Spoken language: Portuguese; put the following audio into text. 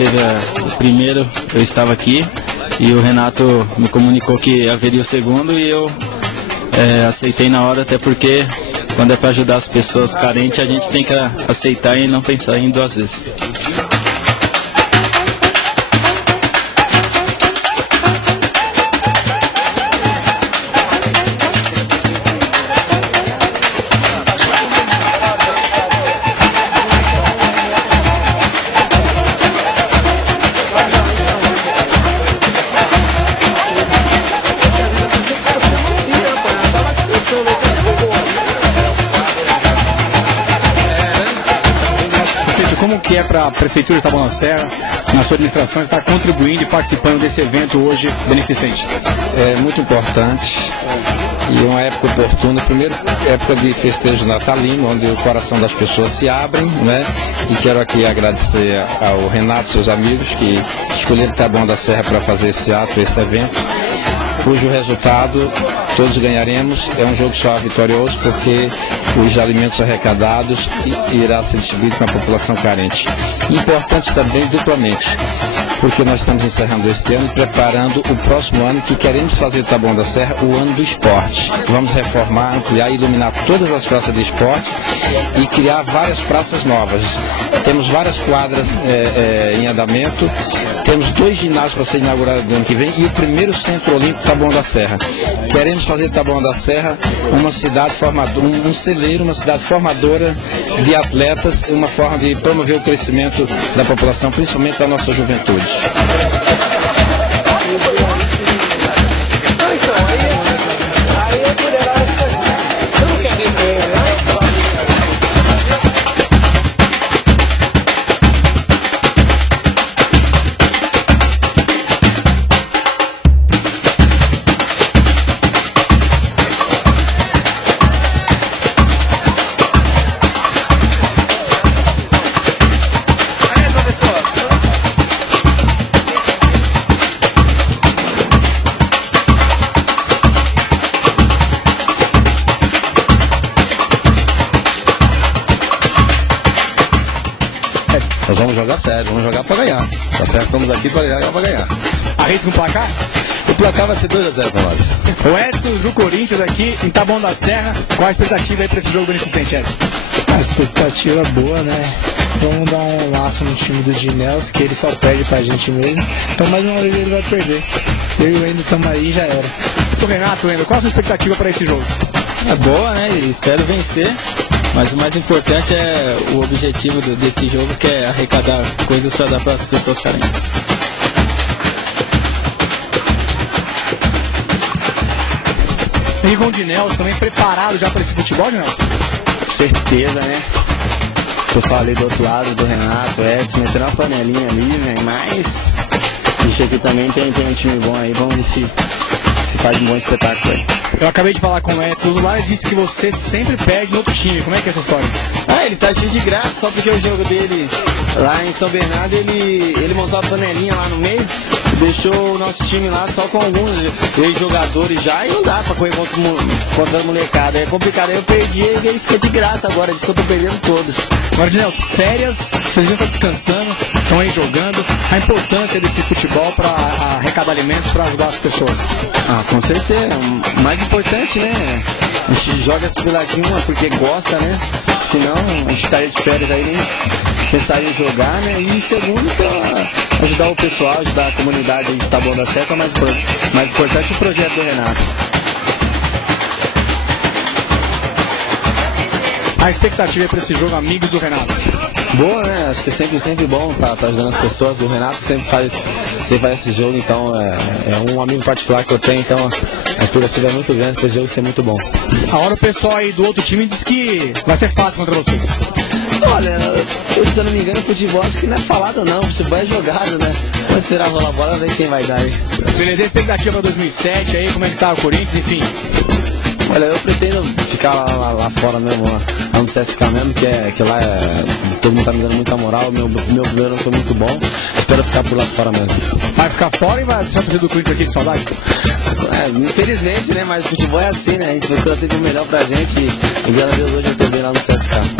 teve o primeiro, eu estava aqui e o Renato me comunicou que haveria o segundo e eu aceitei na hora, até porque quando é para ajudar as pessoas carentes a gente tem que aceitar e não pensar em duas vezes. Como que é para a Prefeitura de Taboão da Serra, na sua administração, estar contribuindo e participando desse evento hoje beneficente? É muito importante e é uma época oportuna, primeiro época de festejo natalino, onde o coração das pessoas se abrem, né? E quero aqui agradecer ao Renato e seus amigos que escolheram Taboão da Serra para fazer esse ato, esse evento, cujo resultado todos ganharemos. É um jogo só vitorioso porque os alimentos arrecadados irá ser distribuído para a população carente. Importante também duplamente, porque nós estamos encerrando este ano e preparando o próximo ano, que queremos fazer Taboão da Serra o ano do esporte. Vamos reformar, ampliar e iluminar todas as praças de esporte e criar várias praças novas. Temos várias quadras em andamento, temos 2 ginásios para ser inaugurados no ano que vem e o primeiro centro olímpico Taboão da Serra. Queremos fazer Taboão da Serra uma cidade formadora, um celeiro, uma cidade formadora de atletas, uma forma de promover o crescimento da população, principalmente da nossa juventude. Nós vamos jogar sério, vamos jogar para ganhar. Tá certo? Estamos aqui para ganhar, para ganhar. Arrisca um placar? O placar vai ser 2-0 para nós. O Edson, Ju Corinthians aqui em Taboão da Serra. Qual a expectativa aí para esse jogo beneficente, Edson? A expectativa boa, né? Vamos dar um laço no time do Dinels, que ele só perde pra gente mesmo. Então mais uma vez ele vai perder. Eu e o Wendel estamos aí e já era. O Renato, Wendel, qual a sua expectativa para esse jogo? É boa, né? Espero vencer. Mas o mais importante é o objetivo desse jogo, que é arrecadar coisas para dar para as pessoas carentes. E com o Dinels também preparado já para esse futebol, Dinels? Certeza, né? O pessoal ali do outro lado, do Renato, Edson, metendo uma panelinha ali, né? Mas a gente aqui também tem um time bom aí, vamos ver se faz um bom espetáculo aí. Eu acabei de falar com o Edson do Lar e disse que você sempre perde no outro time. Como é que é essa história? Ele tá cheio de graça, só porque o jogo dele lá em São Bernardo, ele montou a panelinha lá no meio, deixou o nosso time lá só com alguns jogadores já, e não dá pra correr contra a molecada. É complicado, aí eu perdi e ele fica de graça agora, diz que eu tô perdendo todos. Agora, Dinel, férias, vocês vão estar descansando, estão aí jogando. A importância desse futebol para arrecadar alimentos para ajudar as pessoas. Ah, com certeza. O mais importante, né? A gente joga esse piladinho porque gosta, né? Senão a gente estaria de férias aí, nem pensaria em jogar, né? E segundo, para ajudar o pessoal, ajudar a comunidade de Taboão da Serra, mais importante o projeto do Renato. A expectativa é para esse jogo, amigos do Renato? Boa, né? Acho que é sempre bom tá ajudando as pessoas. O Renato sempre faz esse jogo, então é um amigo particular que eu tenho, então a expectativa é muito grande para esse jogo ser muito bom. A hora o pessoal aí do outro time diz que vai ser fácil contra você. Olha, se eu não me engano, futebol acho que não é falado não, futebol é jogado, né? Vamos esperar rolar a bola, ver quem vai dar aí. Beleza, a expectativa para 2007 aí, como é que tá o Corinthians, enfim? Olha, eu pretendo ficar lá fora mesmo, lá no CSK mesmo, que lá todo mundo tá me dando muita moral, meu primeiro foi muito bom, espero ficar por lá fora mesmo. Vai ficar fora e vai deixar o torcedor do Corinthians aqui de saudade? Infelizmente, né, mas o futebol é assim, né, a gente procura sempre o melhor pra gente e graças a Deus hoje eu tô bem lá no CSK.